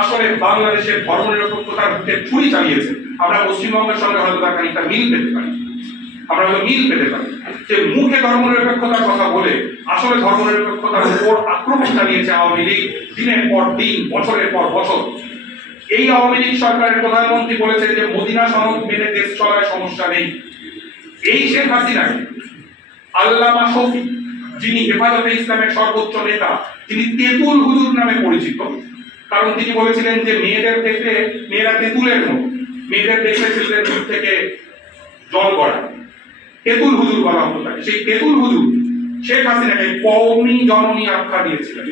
আসলে বাংলাদেশের ধর্মনিরপেক্ষতার মুখে ছুরি চালিয়েছে। আমরা পশ্চিমবঙ্গের সঙ্গে হয়তো তার খানিকটা মিল পেতে পারি, যে মুখে ধর্মনিরপেক্ষতার কথা বলে আসলে ধর্মনিরপেক্ষতার উপর আক্রমণ চালিয়েছে আওয়ামী লীগ দিনের পর দিন, বছরের পর বছর। এই আওয়ামী লীগ সরকারের প্রধানমন্ত্রী বলেছেন যে মদিনা সনদ মেনে দেশ চলায় সমস্যা নেই। এই শেখ হাসিনাকে আল্লামা শফি, যিনি হেফাজতে ইসলামের সর্বোচ্চ নেতা, তিনি তেঁতুল হুজুর নামে পরিচিত, কারণ তিনি বলেছিলেন যে মেয়েদের দেখলে মেয়েরা তেঁতুলের মতো, মেয়েদের দেখলে ছেলেদের মুখ থেকে জল গড়ায়, তেঁতুল হুজুর বলা হতো তাকে। সেই তেঁতুল হুজুর শেখ হাসিনাকে কওমি জননী আখ্যা দিয়েছিলেন।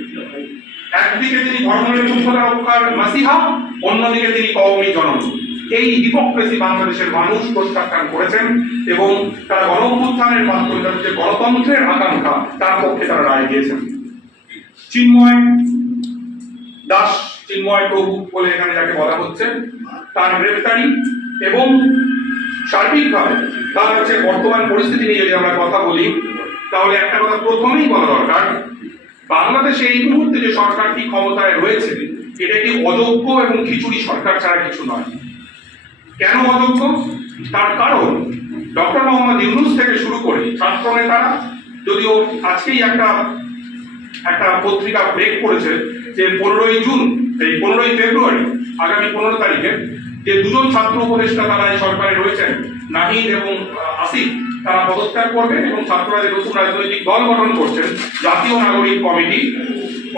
একদিকে তিনি ধর্মনিরপেক্ষতা রক্ষার মাসিহা, অন্যদিকে তিনি কওমি জননী। এই হিপোক্রেসি বাংলাদেশের মানুষ প্রত্যাখ্যান করেছেন এবং তারা গণ-অভ্যুত্থানের মাধ্যমে তাদের যে গণতন্ত্রের আকাঙ্ক্ষা তার পক্ষে তারা রায় দিয়েছেন। চিন্ময় দাস, চিন্ময় প্রভু বলে এখানে যাকে বলা হচ্ছে, তার গ্রেফতারি এবং সার্বিকভাবে তার হচ্ছে বর্তমান পরিস্থিতি নিয়ে যদি আমরা কথা বলি, তাহলে একটা কথা প্রথমেই বলা দরকার, বাংলাদেশে এই মুহূর্তে যে সরকারটি ক্ষমতায় রয়েছে এটা একটি অযোগ্য এবং খিচুড়ি সরকার ছাড়া কিছু নয়। কেন অযোগ্য? তার কারণ ডক্টর মোহাম্মদ ইউনূস থেকে শুরু করে ছাত্র নেতারা, যদিও আজকেই একটা পত্রিকা ব্রেক করেছে যে 15ই জুন, এই 15ই ফেব্রুয়ারি আগামী 15 তারিখে যে দুজন ছাত্র উপদেষ্টা তারা এই সরকারে রয়েছেন, নাহিদ এবং আসিফ, তারা পদত্যাগ করবেন এবং ছাত্ররা যে নতুন রাজনৈতিক দল গঠন করছেন, জাতীয় নাগরিক কমিটি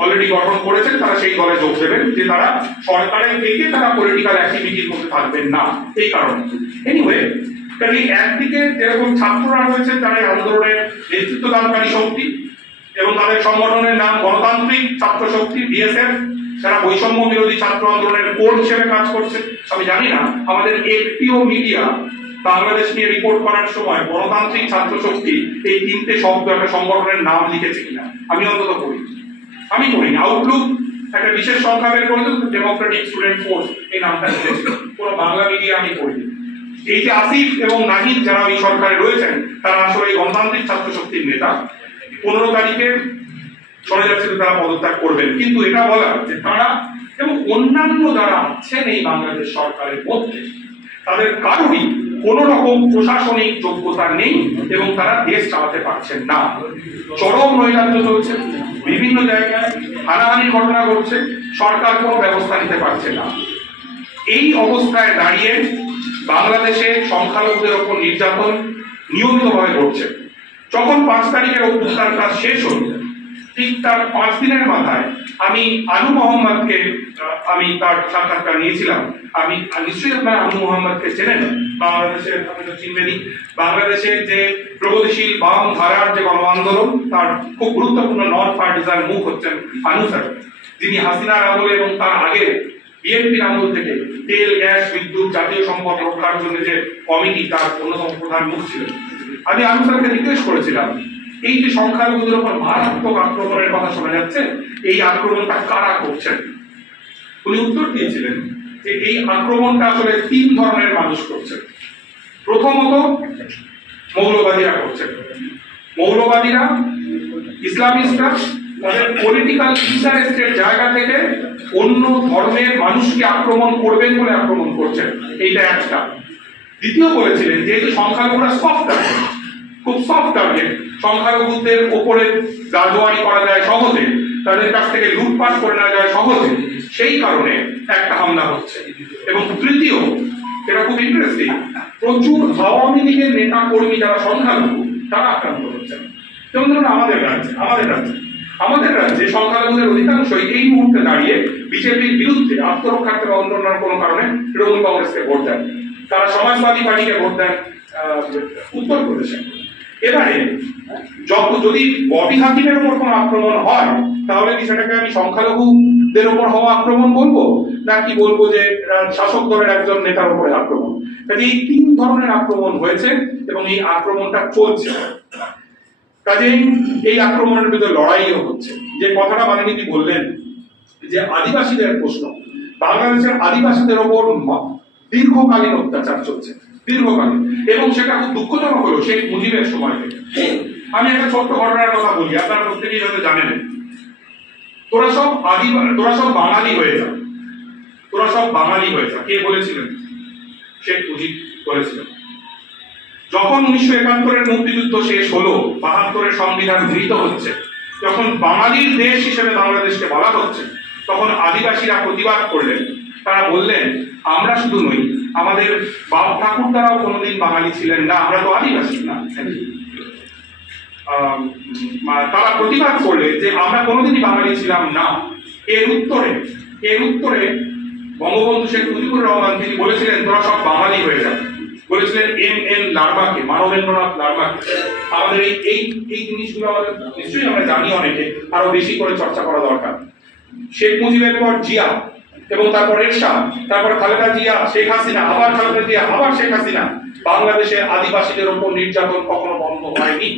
অলরেডি গঠন করেছেন, তারা সেই দলে যোগ দেবেন, যে তারা সরকারের থেকে তারা পলিটিক্যাল অ্যাক্টিভিটির মধ্যে থাকবেন না। এই কারণে এনিওয়ে, কাজে একদিকে যেরকম ছাত্ররা রয়েছেন তারা এই আন্দোলনের নেতৃত্বদানকারী শক্তি এবং তাদের সংগঠনের নাম গণতান্ত্রিক ছাত্র শক্তি বিএসএফ, যারা বৈষম্য বিরোধী ছাত্র আন্দোলনের কোর হিসেবে কাজ করছে। আমি জানি না আমাদের একটিও মিডিয়া বাংলাদেশ নিয়ে রিপোর্ট করার সময় গণতান্ত্রিক ছাত্র শক্তি এই 3টে শব্দ একটা সংগঠনের নাম লিখেছে কিনা, আমি অন্তত পড়ি, আমি পড়িনি। আউটলুক একটা বিশেষ সংখ্যা বের করেছে, ডেমোক্রেটিক স্টুডেন্ট ফোর্স এই নামটা লিখেছে, কোনো বাংলা মিডিয়া আমি পড়িনি। এই যে আসিফ এবং নাহিদ যারা এই সরকারে রয়েছেন তারা আসলে এই গণতান্ত্রিক ছাত্র শক্তির নেতা। 15 তারিখে শোনা যাচ্ছে যে তারা পদত্যাগ করবেন, কিন্তু এটা বলা যে তারা এবং অন্যান্য যারা আছেন এই বাংলাদেশ সরকারের মধ্যে তাদের কারোরই কোন রকম প্রশাসনিক যোগ্যতা নেই এবং তারা দেশ চালাতে পারছেন না। চরম নৈরাজ্য চলছে, বিভিন্ন জায়গায় হানাহানির ঘটনা ঘটছে, সরকার কোনো ব্যবস্থা নিতে পারছে না। এই অবস্থায় দাঁড়িয়ে বাংলাদেশে সংখ্যালঘুদের ওপর নির্যাতন নিয়মিতভাবে ঘটছে। যখন 5 তারিখের অভ্যুত্থান কাজ শেষ হল, ঠিক তার 5 দিনের মাথায় আমি আনু মোহাম্মদকে আমি তার সাক্ষাৎকার নিয়েছিলাম। আমি নিশ্চয়ই আপনারা আনু মোহাম্মদকে চেনেন, বাংলাদেশের, আপনি তো চিনবেনই, বাংলাদেশের যে প্রগতিশীল বাম ধারার যে গণ আন্দোলন তার খুব গুরুত্বপূর্ণ নন পার্টিজান মুখ হচ্ছেন আনু স্যার, যিনি হাসিনার আমলে এবং তার আগে বিএনপির আমল থেকে তেল, গ্যাস, বিদ্যুৎ, জাতীয় সম্পদ রক্ষার জন্য যে কমিটি তার অন্যতম প্রধান মুখ ছিলেন। আমি আনু স্যারকে রিকোয়েস্ট করেছিলাম, এই যে সংখ্যালঘুদের উপর মারাত্মক আক্রমণের কথা শোনা যাচ্ছে, এই আক্রমণটা কারা করছেন? উনি উত্তর দিয়েছিলেন যে এই আক্রমণটা আসলে 3 ধরনের মানুষ করছেন। প্রথমত মৌলবাদীরা করছেন। মৌলবাদীরা, ইসলামিস্টরা তাদের পলিটিক্যাল ইন্টারেস্টের জায়গা থেকে অন্য ধর্মের মানুষকে আক্রমণ করবেন বলে আক্রমণ করছেন, এইটা একটা। দ্বিতীয় বলেছিলেন যে সংখ্যালঘুরা সফট টার্গেট, খুব সফট টার্গেট, সংখ্যালঘুদের ওপরে গাজোয়ারি করা যায় সহজে, তাদের কাছ থেকে লুটপাট করে নেওয়া যায় সহজে, সেই কারণে একটা হামলা হচ্ছে। এবং তৃতীয়, এটা খুব ইন্টারেস্টিং, প্রচুর আওয়ামী লীগের নেতা কর্মী যারা সংখ্যালঘু তারা আক্রান্ত হচ্ছেন। যেমন ধরুন আমাদের রাজ্যে সংখ্যালঘুদের অধিকাংশই এই মুহূর্তে দাঁড়িয়ে বিজেপির বিরুদ্ধে আত্মরক্ষার্থে বা অন্য কোনো কারণে তৃণমূল কংগ্রেসকে ভোট দেন, তারা সমাজবাদী পার্টিকে ভোট দেন উত্তরপ্রদেশে। এবারে যদি ববি হাকিমের উপর কোনো আক্রমণ হয় তাহলে কি সেটাকে আমি সংখ্যালঘুদের উপর হওয়া আক্রমণ বলবো, নাকি বলবো যে শাসক দলের একজন নেতার উপরে আক্রমণ? কাজে এই 3 ধরনের আক্রমণ হয়েছে এবং এই আক্রমণটা চলছে। কাজেই এই আক্রমণের ভিতরে লড়াইও হচ্ছে। যে কথাটা মাননীতি বললেন যে আদিবাসীদের প্রশ্ন, বাংলাদেশের আদিবাসীদের ওপর দীর্ঘকালীন অত্যাচার চলছে, দীর্ঘকালীন, এবং সেটা খুব দুঃখজনক হলো শেখ মুজিবের সময় থেকে। আমি একটা ছোট্ট ঘটনার কথা বলি, আপনারা প্রত্যেকেই হয়তো জানেন। তোরা সব বাঙালি হয়ে যা, তোরা সব বাঙালি হয়ে যা, কে বলেছিলেন? শেখ মুজিব বলেছিলেন। যখন 1971-এর মুক্তিযুদ্ধ শেষ হলো, 72-এর সংবিধান গৃহীত হচ্ছে, যখন বাঙালির দেশ হিসেবে বাংলাদেশকে বলা হচ্ছে, তখন আদিবাসীরা প্রতিবাদ করলেন। তারা বললেন, আমরা শুধু নই, আমাদের বাপ ঠাকুরদারাও কোনোদিন বাঙালি ছিলেন না, আমরা তো আদিবাসী না। তারা প্রতিবাদ করলে যে আমরা কোনোদিনই বাঙালি ছিলাম না। এর উত্তরে বঙ্গবন্ধু শেখ মুজিবুর রহমান তিনি বলেছিলেন, তোরা সব বাঙালি হয়ে যাবে। বলেছিলেন M.N. লারবাকে, মানবেন্দ্রনাথ লারবাকে। আমাদের এই জিনিসগুলো আমাদের নিশ্চয়ই আমরা জানি, অনেকে আরো বেশি করে চর্চা করা দরকার। শেখ মুজিবের পর জিয়া, এবং তারপর এরশাদ, তারপর খালেদা জিয়া, শেখ হাসিনা, আবার খালেদা জিয়া, আবার শেখ হাসিনা। বাংলাদেশের আদিবাসীদের উপর নির্যাতন কখনো বন্ধ হয়নি,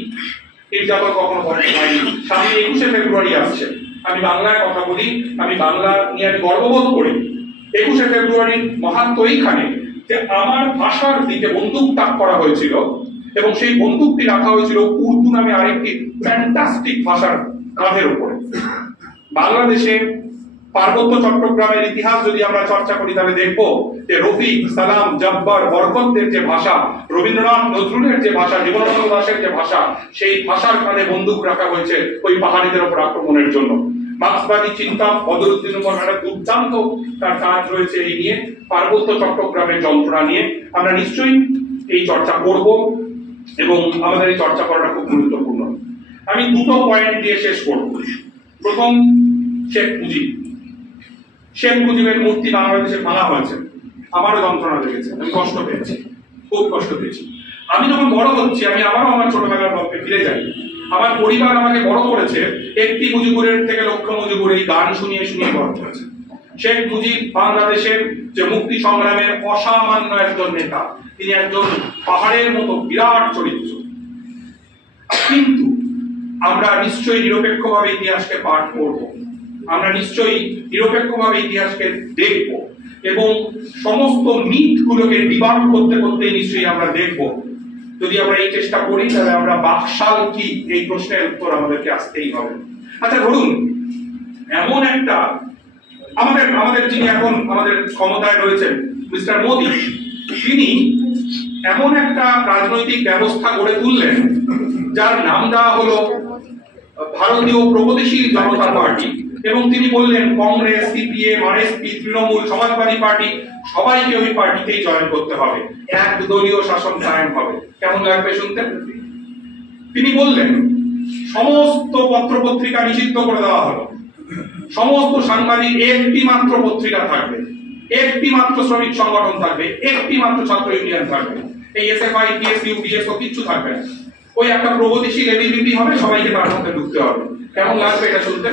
সামনে 21শে ফেব্রুয়ারি আসছে। আমি বাংলায় কথা বলি, আমি বাংলা নিয়ে আমি গর্ববোধ করি। 21শে ফেব্রুয়ারির মাহাত্ম্য এইখানে যে আমার ভাষার দিকে বন্দুক তাক করা হয়েছিল, এবং সেই বন্দুকটি রাখা হয়েছিল উর্দু নামে আরেকটি ফ্যান্টাস্টিক ভাষার কাঁধের উপরে। বাংলাদেশের পার্বত্য চট্টগ্রামের ইতিহাস যদি আমরা চর্চা করি, তাহলে দেখবো যে রফিক, সালাম, জব্বার, বরকতদের যে ভাষা, রবীন্দ্রনাথ নজরুলের যে ভাষা, জীবনানন্দ দাশের যে ভাষা, সেই ভাষার কানে বন্দুক রাখা হয়েছে ওই পাহাড়িদের উপর আক্রমণের জন্য। মার্ক্সবাদী চিন্তা, বদরুদ্দিন উমর একটা দুর্দান্ত তার কাজ রয়েছে এই নিয়ে, পার্বত্য চট্টগ্রামের যন্ত্রণা নিয়ে। আমরা নিশ্চয়ই এই চর্চা করব, এবং আমাদের এই চর্চা করাটা খুব গুরুত্বপূর্ণ। আমি দুটো পয়েন্ট দিয়ে শেষ করব। প্রথম, শেখ মুজিবের মূর্তি বাংলাদেশে ভাঙা হয়েছে, আমারও যন্ত্রণা লেগেছে, আমি কষ্ট পেয়েছি, খুব কষ্ট পেয়েছি। আমি যখন বড় হচ্ছি, আমি আবারও আমার ছোটবেলার গল্পে ফিরে যাই। আমার পরিবার আমাকে বড় করেছে একটি মুজিবুরের থেকে লক্ষ মুজিবুর এই গান শুনিয়ে শুনিয়ে বড় করেছে। শেখ মুজিব বাংলাদেশের যে মুক্তি সংগ্রামের অসামান্য একজন নেতা, তিনি একজন পাহাড়ের মতো বিরাট চরিত্র। কিন্তু আমরা নিশ্চয়ই নিরপেক্ষভাবে ইতিহাসকে পাঠ করব, আমরা নিশ্চয়ই নিরপেক্ষভাবে ইতিহাসকে দেখব, এবং সমস্ত মিথগুলোকে ডিবাঙ্ক করতে করতে নিশ্চয়ই আমরা দেখব। যদি আমরা এই চেষ্টা করি, তাহলে আমরা বাকশাল কি, এই প্রশ্নের উত্তর আমাদেরকে আসতেই হবে। আচ্ছা, ধরুন এমন একটা আমাদের যিনি এখন আমাদের ক্ষমতায় রয়েছেন, মিস্টার মোদী, তিনি এমন একটা রাজনৈতিক ব্যবস্থা গড়ে তুললেন যার নাম দেওয়া হলো ভারতীয় প্রগতিশীল জনতা পার্টি, এবং তিনি বললেন Congress, CPM, RSP, Trinamool, Samajwadi party সবাইকে ওই পার্টিতেই জয়েন করতে হবে, এক দলীয় শাসন কায়েম হবে। কেমন লাগবে শুনতে? তিনি বললেন সমস্ত পত্রপত্রিকা নিষিদ্ধ করে দেওয়া হলো, সমস্ত সাংবাদিক, একটি মাত্র পত্রিকা থাকবে, একটি মাত্র শ্রমিক সংগঠন থাকবে, একটি মাত্র ছাত্র ইউনিয়ন থাকবে, এই এসএফআই, পিএসইউ, ডিএসও কিচ্ছু থাকবে না। ওই একটা প্রগতিশীল এবিভিপি হবে, সবাইকে তার মধ্যে ঢুকতে হবে। কেমন লাগবে এটা শুনতে?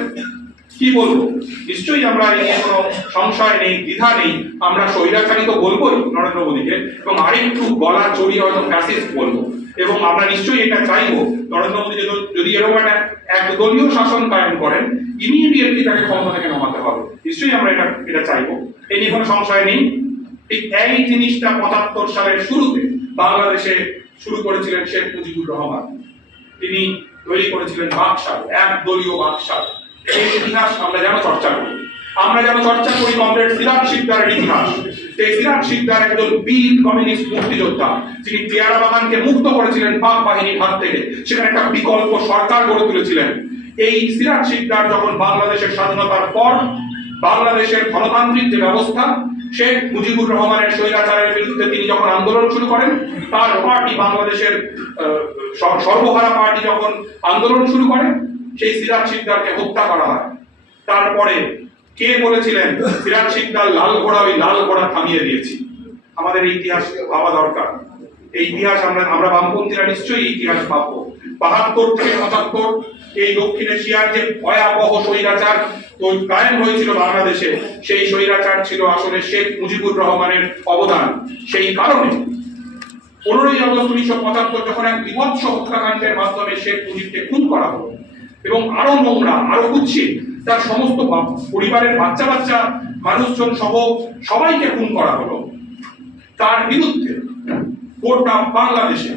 কি বলবো? নিশ্চয়ই আমরা এই নিয়ে কোনো সংশয় নেই, দ্বিধা নেই, আমরা স্বৈরাচারী তো বলবোই নরেন্দ্র মোদীকে, এবং আরেকটু গলা চড়িয়ে হয়তো ফ্যাসিস্ট বলবো। এবং আমরা নিশ্চয়ই এটা চাইবো, নরেন্দ্র মোদী যদি এরকম একটা একদলীয় শাসন কায়েম করেন, ইমিডিয়েটলি তাকে ক্ষমতা থেকে নামাতে হবে। নিশ্চয়ই আমরা এটা চাইবো, এই নিয়ে কোনো সংশয় নেই। ঠিক এই জিনিসটা ৭৫ সালের শুরুতে বাংলাদেশে শুরু করেছিলেন শেখ মুজিবুর রহমান। তিনি তৈরি করেছিলেন বাকশাল, একদলীয় বাকশাল। এই ইতিহাস আমরা যেন চর্চা করি, কমরেড সিরাজ শিকদারের ইতিহাস। সেই সিরাজ শিকদার একজন বীর কমিউনিস্ট মুক্তিযোদ্ধা, যিনি পেয়ারা বাগানকে মুক্ত করেছিলেন পাক বাহিনীর হাত থেকে, সেখানে একটা বিকল্প সরকার গড়ে তুলেছিলেন। এই সিরাজ শিকদার যখন বাংলাদেশের স্বাধীনতার পর বাংলাদেশের গণতান্ত্রিক যে ব্যবস্থা, শেখ মুজিবুর রহমানের স্বৈরাচারের বিরুদ্ধে তিনি যখন আন্দোলন শুরু করেন, তার পার্টি বাংলাদেশের সর্বহারা পার্টি যখন আন্দোলন শুরু করে, সেই সিরাজ শিকদারকে হত্যা করা হয়। তারপরে কে বলেছিলেন সিরাজ শিকদার লাল ঘোড়া, ওই লাল ঘোড়া থামিয়ে দিয়েছি। আমাদের এই ইতিহাস ভাবা দরকার। এই ইতিহাস আমরা বামপন্থীরা নিশ্চয়ই ইতিহাস ভাববো। ৭২ থেকে ৭৫ এই দক্ষিণ এশিয়ার যে ভয়াবহ স্বৈরাচার কায়েম হয়েছিল বাংলাদেশে, সেই স্বৈরাচার ছিল আসলে শেখ মুজিবুর রহমানের অবদান। সেই কারণে 15ই আগস্ট 19৭৫ যখন এক বিভৎস হত্যাকাণ্ডের মাধ্যমে শেখ মুজিবকে খুন করা হলো, এবং আরো নোংরা, আরো কুৎসিত, তার সমস্ত পরিবারের বাচ্চা বাচ্চা মানুষজন সহ সবাইকে খুন করা হলো, তার বিরুদ্ধে গোটা বাংলাদেশে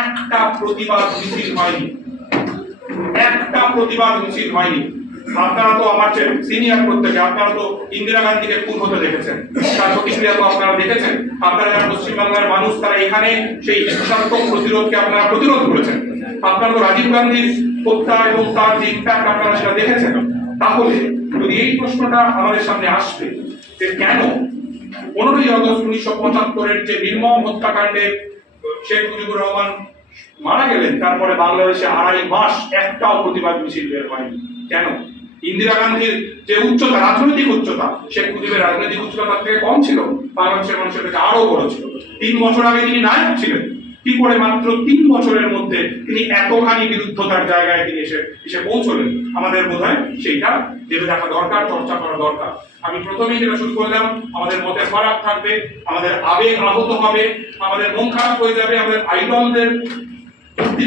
একটা প্রতিবাদ মিছিল হয়নি, একটা প্রতিবাদ মিছিল হয়নি। আপনারা তো আমার সিনিয়র প্রত্যেকে, আপনারা তো ইন্দিরা গান্ধীকে খুন হতে দেখেছেন, তার প্রতিক্রিয়া তো আপনারা দেখেছেন। আপনারা যারা পশ্চিমবাংলার মানুষ, তারা এখানে সেই হিংসাত্মক প্রতিরোধকে আপনারা প্রতিরোধ করেছেন। আপনারা তো রাজীব গান্ধীর হত্যা এবং তার যে ইম্প্যাক্ট আপনারা সেটা দেখেছেন, তাহলে যদি এই প্রশ্নটা আমাদের সামনে আসবে যে কেন 15ই আগস্ট 1975-এর যে নির্মম হত্যাকাণ্ডে শেখ মুজিবুর রহমান মারা গেলেন, তারপরে বাংলাদেশে 2.5 মাস একটাও প্রতিবাদ মিছিল বের হয়নি, কেন? ইন্দিরা গান্ধীর যে উচ্চতা, রাজনৈতিক উচ্চতা, শেখ মুজিবের রাজনৈতিক উচ্চতা তার থেকে কম ছিল, বাংলাদেশের মানুষের কাছে আরো বড় ছিল। 3 বছর আগে তিনি নায়ক ছিলেন, কি করে মাত্র 3 বছরের মধ্যে তিনি এতখানি বিরুদ্ধতার জায়গায় তিনি এসে পৌঁছলেন? আমাদের বোধহয় সেইটা যেটা দেখা দরকার, চর্চা করা দরকার। আমি প্রথমেই যেটা শুরু করলাম, আমাদের মতে ফারাক থাকবে, আমাদের আবেগ আহত হবে, আমাদের মন খারাপ হয়ে যাবে, আমাদের আইডলদের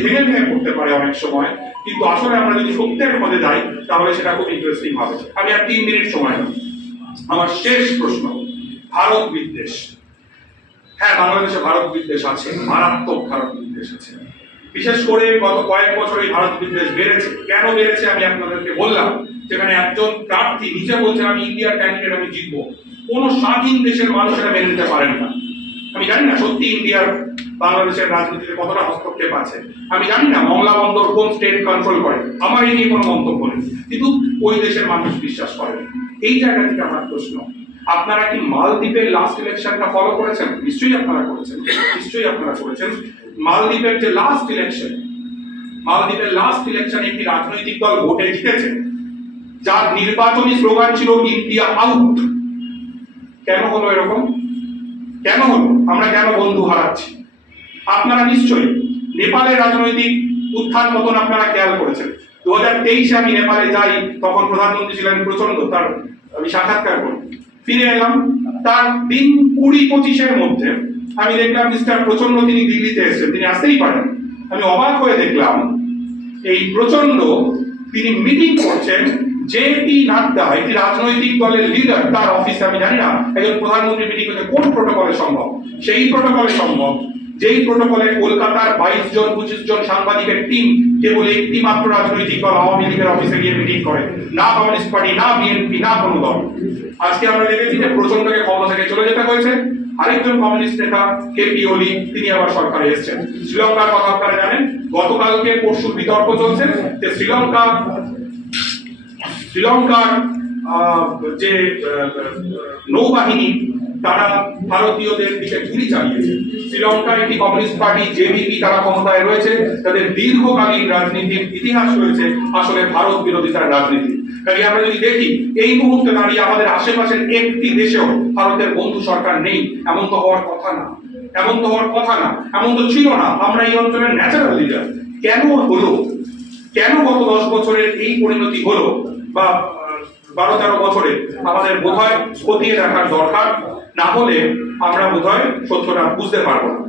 ভেঙে ভেঙে পড়তে পারে অনেক সময়, কিন্তু আসলে আমরা যদি সত্যের মধ্যে যাই তাহলে সেটা খুব ইন্টারেস্টিং হবে। আমি আর 3 মিনিট সময় নেব। আমার শেষ প্রশ্ন, ভারত বিদ্বেষ। হ্যাঁ, বাংলাদেশে ভারত বিদ্বেষ আছে, মারাত্মক ভারত বিদ্বেষ আছে। বিশেষ করে গত কয়েক বছর এই ভারত বিদ্বেষ বেড়েছে। কেন বেড়েছে আমি আপনাদেরকে বললাম। যেখানে একজন প্রার্থী নিজে বলছেন আমি ইন্ডিয়ার ক্যান্ডিডেট, আমি জিতবো, কোন স্বাধীন দেশের মানুষেরা মেনে নিতে পারেন না। আমি জানি না সত্যি ইন্ডিয়ার বাংলাদেশের রাজনীতিতে কতটা হস্তক্ষেপ আছে, আমি জানি না মংলা বন্দর কোন স্টেট কন্ট্রোল করে, আমার এই নিয়ে কোনো মন্তব্য নেই, কিন্তু ওই দেশের মানুষ বিশ্বাস করেন। এই জায়গা থেকে আমার প্রশ্ন, আপনারা কি মালদ্বীপের লাস্ট ইলেকশনটা ফলো করেছেন? নিশ্চয়ই আপনারা করেছেন, নিশ্চয়ই আপনারা করেছেন। মালদ্বীপের যে লাস্ট ইলেকশন, মালদ্বীপের লাস্ট ইলেকশন একটি রাজনৈতিক দল ভোটে জিতেছে, যার নির্বাচনী স্লোগান ছিল ইন্ডিয়া আউট। কেন হলো এরকম? কেন হলো? আমরা কেন বন্ধু হারাচ্ছি? আপনারা নিশ্চয়ই নেপালের রাজনৈতিক উত্থান পতন আপনারা খেয়াল করেছেন। 2023-এ আমি নেপালে যাই, তখন প্রধানমন্ত্রী ছিলেন প্রচন্ড, তার আমি সাক্ষাৎকার করি, ফিরে এলাম, তার দিন 20-25-এর মধ্যে আমি দেখলাম মিস্টার প্রচন্ড তিনি দিল্লিতে এসেছেন, তিনি আসতেই পারেন। আমি অবাক হয়ে দেখলাম এই প্রচন্ড তিনি মিটিং করছেন জেপি নাড্ডা, একটি রাজনৈতিক দলের লিডার, তার অফিসে। আমি জানি না একজন প্রধানমন্ত্রী মিটিং করতে কোন প্রোটোকলে সম্ভব। সেই প্রোটোকলে সম্ভব যেই প্রোটোকলে কলকাতার 22 জন 25 জন সাংবাদিকের টিম কেবল একটি মাত্র রাজনৈতিক দল আওয়ামী লীগের অফিসে গিয়ে মিটিং করে, না কমিউনিস্ট পার্টি, না বিএনপি, না কোনো দল। আজকে আমরা দেখেছি যে প্রচন্ডকে ক্ষমতা থেকে চলে যেতে হয়েছে, আরেকজন কমিউনিস্ট নেতা কেপি ওলি তিনি আবার সরকারে এসেছেন। শ্রীলঙ্কার কথা আপনারা জানেন, গতকালকে পরশু বিতর্ক চলছে যে শ্রীলঙ্কার যে নৌবাহিনী তারা ভারতীয়দের দিকে গুলি চালিয়েছে। শ্রীলঙ্কার একটি কমিউনিস্ট পার্টি জেভিপি তারা ক্ষমতায় রয়েছে, তাদের দীর্ঘকালীন রাজনীতির ইতিহাস রয়েছে আসলে ভারত বিরোধিতার রাজনীতি। কাজে আমরা যদি দেখি এই মুহূর্তে দাঁড়িয়ে আমাদের আশেপাশের একটি দেশেও ভারতের বন্ধু সরকার নেই, এমন তো হওয়ার কথা না, এমন তো হওয়ার কথা না, এমন তো ছিল না। আমরা এই অঞ্চলের ন্যাচারাল লিডার। কেন হলো? কেন গত 10 বছরের এই পরিণতি হলো, বা 12-13 বছরে? আমাদের বোধহয় খতিয়ে দেখার দরকার, না হলে আমরা বোধহয় সত্যটা বুঝতে পারবো না।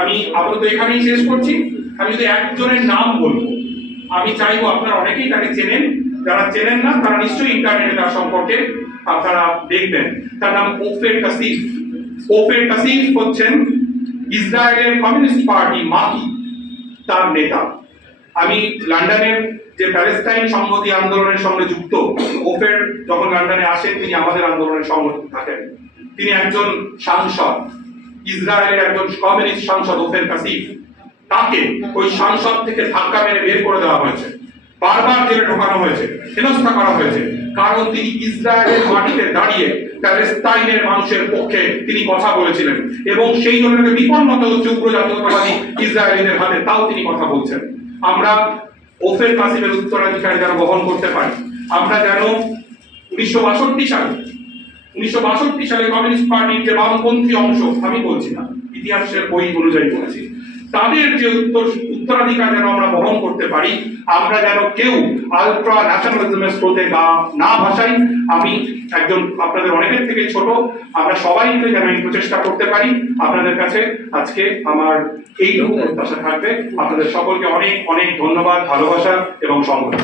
আমি আপাতত এখানেই শেষ করছি। আমি যদি একজনের নাম বলবো, আমি চাইবো আপনারা অনেকেই তাকে চেনেন, যারা চেনেন না তারা নিশ্চয়ই ইন্টারনেটে তার সম্পর্কে আপনারা দেখবেন। তার নাম ওফের কাসিফ। ওফের কাসিফ হচ্ছেন ইসরায়েলের কমিউনিস্ট পার্টি মাকি তার নেতা। আমি লন্ডনের যে প্যালেস্টাইন সংহতি আন্দোলনের সঙ্গে যুক্ত, ওফের যখন লন্ডনে আসেন তিনি আমাদের আন্দোলনের সঙ্গে থাকেন। তিনি একজন সাংসদ, ইসরায়েলের একজন কমিউনিস্ট সাংসদ ওফের কাসিফ। তাকে ওই সাংসদ থেকে ধাক্কা মেরে বের করে দেওয়া হয়েছে, বারবার জেলে ঢোকানো হয়েছে, হেনস্থা করা হয়েছে, কারণ তিনি ইসরায়েলের মাটিতে দাঁড়িয়ে প্যালেস্টাইনের মানুষের পক্ষে তিনি কথা বলেছিলেন, এবং সেই জন্য বিপন্নত হচ্ছে উগ্র জাতীয়তাবাদী ইসরায়েলিদের হাতে, তাও তিনি কথা বলছেন। আমরা ওফের কাসিফের উত্তরাধিকারী যেন বহন করতে পারি। আমরা যেন 1962 সালে কমিউনিস্ট পার্টির যে বামপন্থী অংশ, আমি বলছি না, ইতিহাসের বই অনুযায়ী বলছি, তাদের যে উত্তরাধিকার যেন আমরা বহন করতে পারি। আমরা যেন কেউ আলট্রা ন্যাশনালিজমের স্রোতে গা না ভাসাই। আমি একজন আপনাদের অনেকের থেকে ছোট, আমরা সবাই মিলে যেন এই প্রচেষ্টা করতে পারি। আপনাদের কাছে আজকে আমার এইটুকু প্রত্যাশা থাকবে। আপনাদের সকলকে অনেক অনেক ধন্যবাদ, ভালোবাসা এবং সম্মান।